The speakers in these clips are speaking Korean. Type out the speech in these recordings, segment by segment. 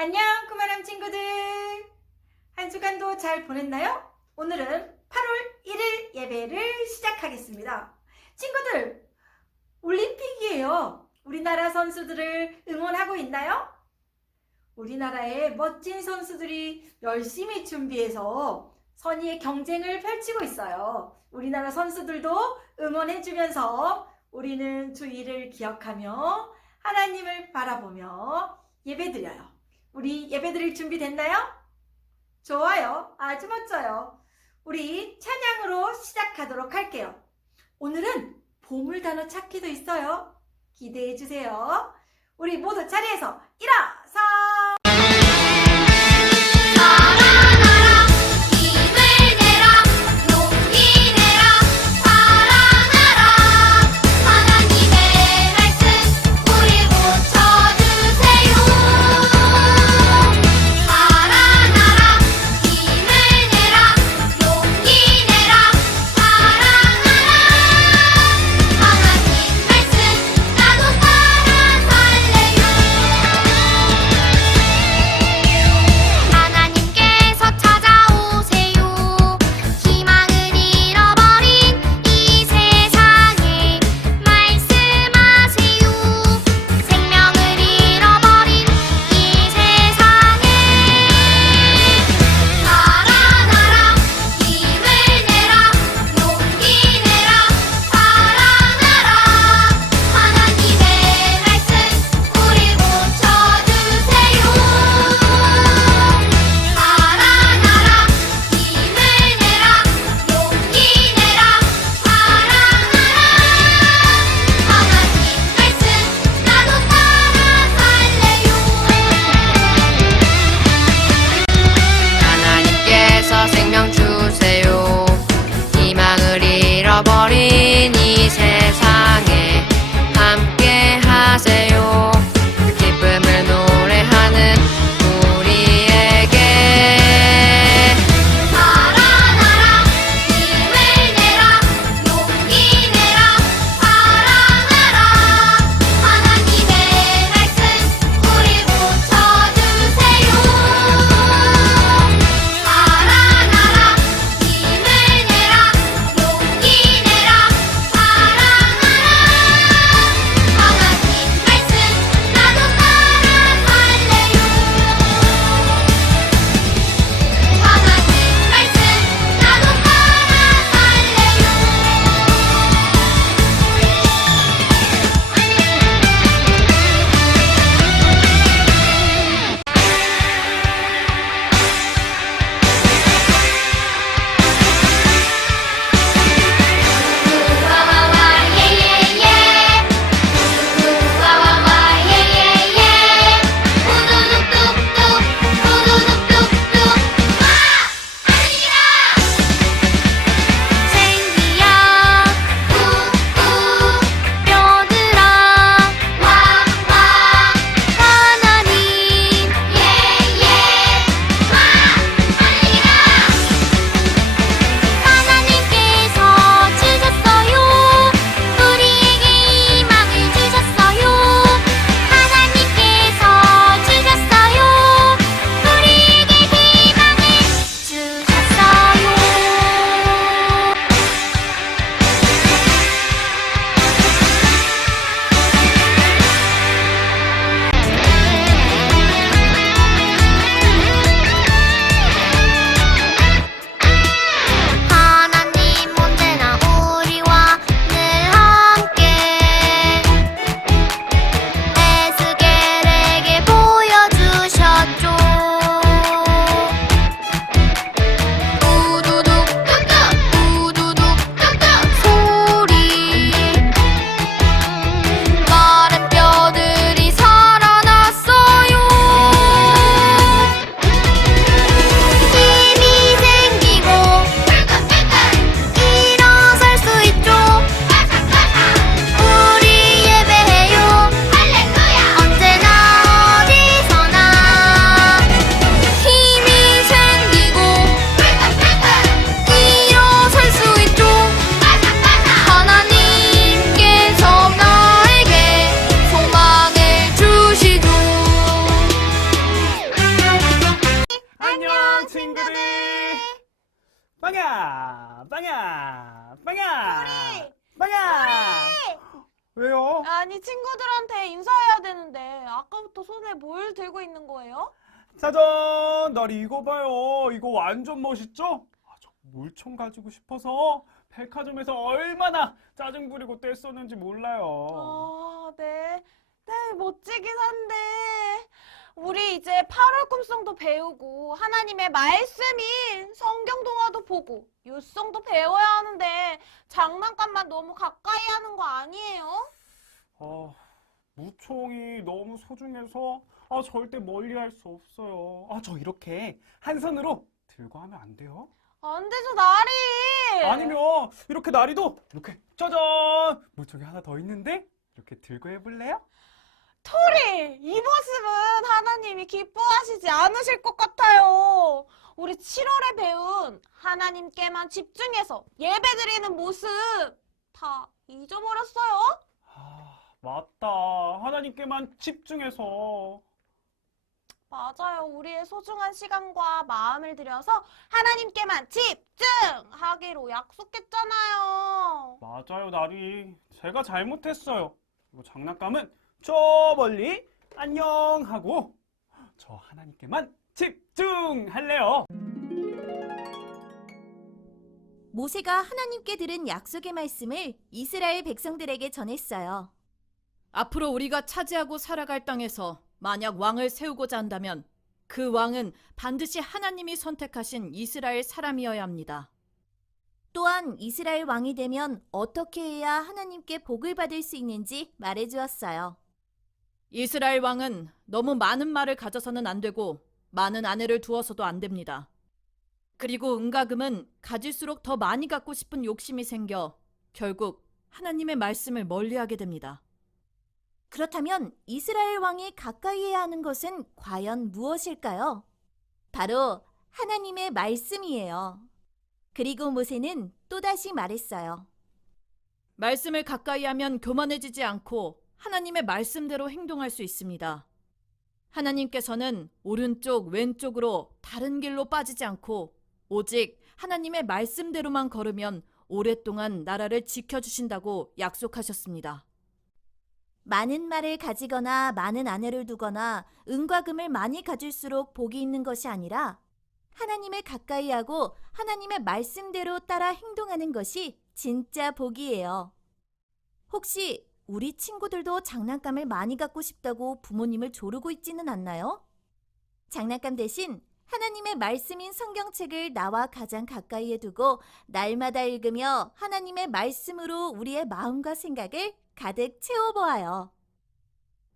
안녕, 쿠마람 친구들. 한 주간도 잘 보냈나요? 오늘은 8월 1일 예배를 시작하겠습니다. 친구들, 올림픽이에요. 우리나라 선수들을 응원하고 있나요? 우리나라의 멋진 선수들이 열심히 준비해서 선의의 경쟁을 펼치고 있어요. 우리나라 선수들도 응원해주면서 우리는 주일을 기억하며 하나님을 바라보며 예배드려요. 우리 예배드릴 준비 됐나요? 좋아요. 아주 멋져요. 우리 찬양으로 시작하도록 할게요. 오늘은 보물 단어 찾기도 있어요. 기대해 주세요. 우리 모두 자리에서 일어서! 버린 이 세상. 뭘 들고 있는 거예요? 짜잔! 나리 이거 봐요. 이거 완전 멋있죠? 아, 저 물총 가지고 싶어서 백화점에서 얼마나 짜증 부리고 뗐었는지 몰라요. 아, 네. 네, 멋지긴 한데 우리 이제 8월 꿈송도 배우고 하나님의 말씀인 성경 동화도 보고 유송도 배워야 하는데 장난감만 너무 가까이 하는 거 아니에요? 아, 무총이 너무 소중해서 아, 절대 멀리 할 수 없어요. 아, 저 이렇게 한 손으로 들고 하면 안 돼요? 안 되죠, 나리. 아니면 이렇게 나리도 이렇게 짜잔! 무총이 하나 더 있는데 이렇게 들고 해볼래요? 토리, 이 모습은 하나님이 기뻐하시지 않으실 것 같아요. 우리 7월에 배운 하나님께만 집중해서 예배 드리는 모습 다 잊어버렸어요? 아, 맞다. 하나님께만 집중해서. 맞아요. 우리의 소중한 시간과 마음을 들여서 하나님께만 집중하기로 약속했잖아요. 맞아요, 나리. 제가 잘못했어요. 이거 장난감은 저 멀리 안녕 하고 저 하나님께만 집중할래요. 모세가 하나님께 들은 약속의 말씀을 이스라엘 백성들에게 전했어요. 앞으로 우리가 차지하고 살아갈 땅에서 만약 왕을 세우고자 한다면 그 왕은 반드시 하나님이 선택하신 이스라엘 사람이어야 합니다. 또한 이스라엘 왕이 되면 어떻게 해야 하나님께 복을 받을 수 있는지 말해 주었어요. 이스라엘 왕은 너무 많은 말을 가져서는 안 되고 많은 아내를 두어서도 안 됩니다. 그리고 은가금은 가질수록 더 많이 갖고 싶은 욕심이 생겨 결국 하나님의 말씀을 멀리하게 됩니다. 그렇다면 이스라엘 왕이 가까이 해야 하는 것은 과연 무엇일까요? 바로 하나님의 말씀이에요. 그리고 모세는 또다시 말했어요. 말씀을 가까이 하면 교만해지지 않고 하나님의 말씀대로 행동할 수 있습니다. 하나님께서는 오른쪽, 왼쪽으로 다른 길로 빠지지 않고 오직 하나님의 말씀대로만 걸으면 오랫동안 나라를 지켜주신다고 약속하셨습니다. 많은 말을 가지거나 많은 아내를 두거나 은과 금을 많이 가질수록 복이 있는 것이 아니라 하나님을 가까이 하고 하나님의 말씀대로 따라 행동하는 것이 진짜 복이에요. 혹시 우리 친구들도 장난감을 많이 갖고 싶다고 부모님을 조르고 있지는 않나요? 장난감 대신 하나님의 말씀인 성경책을 나와 가장 가까이에 두고 날마다 읽으며 하나님의 말씀으로 우리의 마음과 생각을 가득 채워보아요.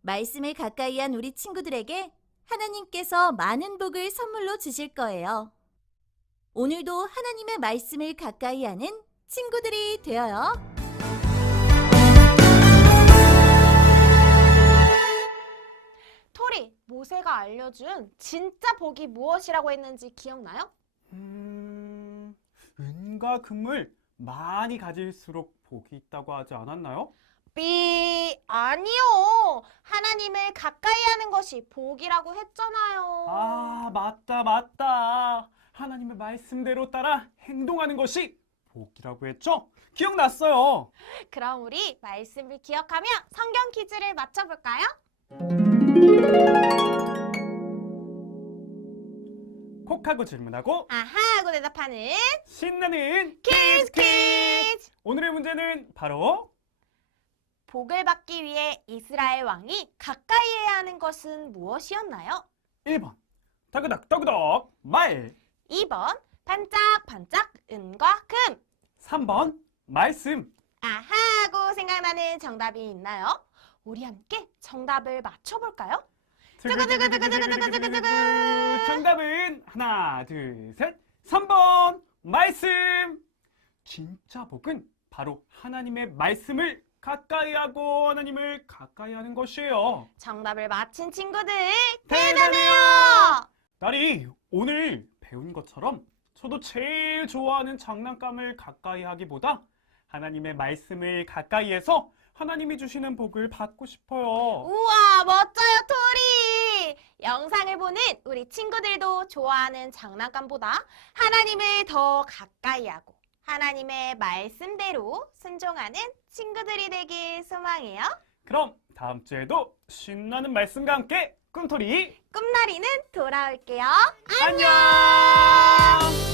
말씀을 가까이 한 우리 친구들에게 하나님께서 많은 복을 선물로 주실 거예요. 오늘도 하나님의 말씀을 가까이 하는 친구들이 되어요. 토리, 모세가 알려준 진짜 복이 무엇이라고 했는지 기억나요? 음, 은과 금을 많이 가질수록 복이 있다고 하지 않았나요? 삐, 아니요. 하나님을 가까이 하는 것이 복이라고 했잖아요. 아, 맞다, 맞다. 하나님의 말씀대로 따라 행동하는 것이 복이라고 했죠? 기억났어요. 그럼 우리 말씀을 기억하며 성경 퀴즈를 맞춰볼까요? 콕하고 질문하고 아하 하고 대답하는 신나는 퀴즈 퀴즈! 오늘의 문제는 바로 복을 받기 위해 이스라엘 왕이 가까이 해야 하는 것은 무엇이었나요? 1번. 따그닥 따그닥. 말. 2번 반짝반짝 은과 금. 3번 말씀. 아하 하고 생각나는 정답이 있나요? 우리 함께 정답을 맞춰볼까요? 두구두구두구두구두구두구 정답은 하나 둘셋. 3번 말씀. 진짜 복은 바로 하나님의 말씀을 가까이 하고 하나님을 가까이 하는 것이에요 정답을 맞힌 친구들 대단해요! 딸이 오늘 배운 것처럼 저도 제일 좋아하는 장난감을 가까이 하기보다 하나님의 말씀을 가까이 해서 하나님이 주시는 복을 받고 싶어요. 우와 멋져요 토리! 영상을 보는 우리 친구들도 좋아하는 장난감보다 하나님을 더 가까이 하고 하나님의 말씀대로 순종하는 친구들이 되길 소망해요. 그럼 다음 주에도 신나는 말씀과 함께 꿈토리 꿈나리는 돌아올게요. 안녕!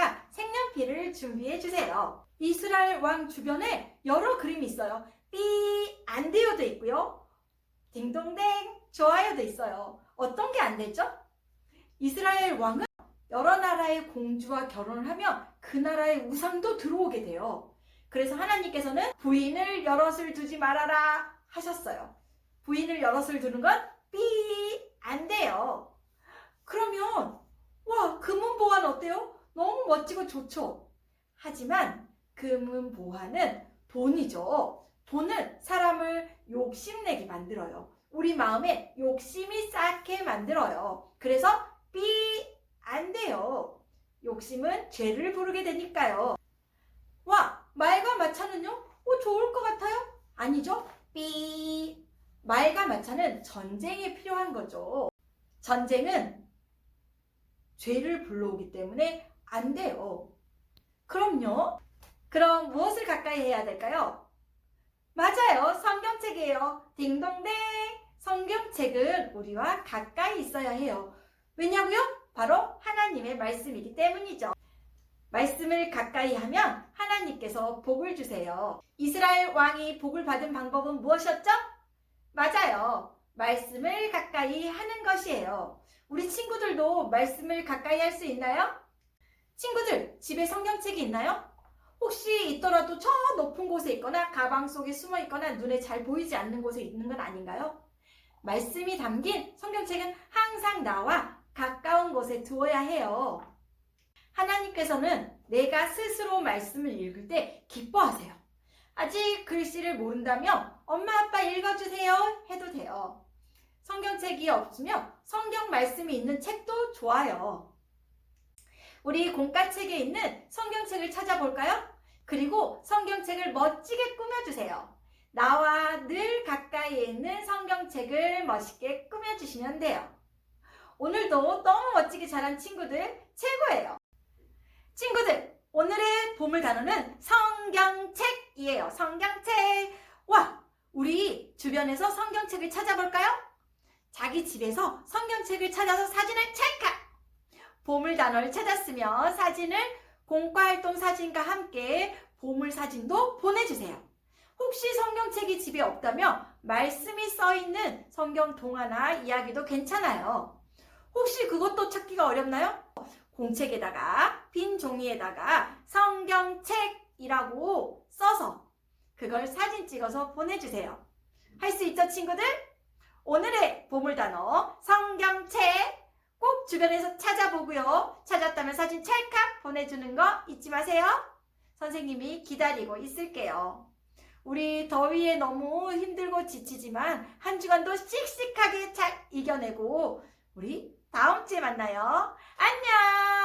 23쪽과 색연필을 준비해 주세요. 이스라엘 왕 주변에 여러 그림이 있어요. 삐, 안 돼요도 있고요. 딩동댕, 좋아요도 있어요. 어떤 게 안 되죠? 이스라엘 왕은 여러 나라의 공주와 결혼을 하면 그 나라의 우상도 들어오게 돼요. 그래서 하나님께서는 부인을 여럿을 두지 말아라 하셨어요. 부인을 여럿을 두는 건 삐, 안 돼요. 그러면 와 금은 보화는 어때요? 너무 멋지고 좋죠. 하지만 금은 보화는 돈이죠. 돈은 사람을 욕심내게 만들어요. 우리 마음에 욕심이 쌓게 만들어요. 그래서 삐 안 돼요. 욕심은 죄를 부르게 되니까요. 와 말과 마차는요? 어, 좋을 것 같아요? 아니죠? 삐 말과 마차는 전쟁에 필요한 거죠. 전쟁은 죄를 불러오기 때문에 안 돼요. 그럼요. 그럼 무엇을 가까이 해야 될까요? 맞아요. 성경책이에요. 딩동댕. 성경책은 우리와 가까이 있어야 해요. 왜냐고요? 바로 하나님의 말씀이기 때문이죠. 말씀을 가까이 하면 하나님께서 복을 주세요. 이스라엘 왕이 복을 받은 방법은 무엇이었죠? 맞아요. 말씀을 가까이 하는 것이에요. 우리 친구들도 말씀을 가까이 할 수 있나요? 친구들, 집에 성경책이 있나요? 혹시 있더라도 저 높은 곳에 있거나 가방 속에 숨어 있거나 눈에 잘 보이지 않는 곳에 있는 건 아닌가요? 말씀이 담긴 성경책은 항상 나와 가까운 곳에 두어야 해요. 하나님께서는 내가 스스로 말씀을 읽을 때 기뻐하세요. 아직 글씨를 모른다면 엄마 아빠 읽어주세요 해도 돼요. 성경책이 없으면 성경 말씀이 있는 책도 좋아요. 우리 공과책에 있는 성경책을 찾아볼까요? 그리고 성경책을 멋지게 꾸며주세요. 나와 늘 가까이에 있는 성경책을 멋있게 꾸며주시면 돼요. 오늘도 너무 멋지게 자란 친구들 최고예요. 친구들, 오늘의 보물 단어는 성경책이에요. 성경책. 와, 우리 주변에서 성경책을 찾아볼까요? 자기 집에서 성경책을 찾아서 사진을 찰칵! 보물 단어를 찾았으면 사진을 공과활동 사진과 함께 보물 사진도 보내주세요. 혹시 성경책이 집에 없다면 말씀이 써 있는 성경 동화나 이야기도 괜찮아요. 혹시 그것도 찾기가 어렵나요? 공책에다가 빈 종이에다가 성경책이라고 써서 그걸 사진 찍어서 보내주세요. 할 수 있죠, 친구들? 오늘의 보물 단어 성경책 꼭 주변에서 찾아보고요. 찾았다면 사진 찰칵 보내주는 거 잊지 마세요. 선생님이 기다리고 있을게요. 우리 더위에 너무 힘들고 지치지만 한 주간도 씩씩하게 잘 이겨내고 우리 다음 주에 만나요. 안녕!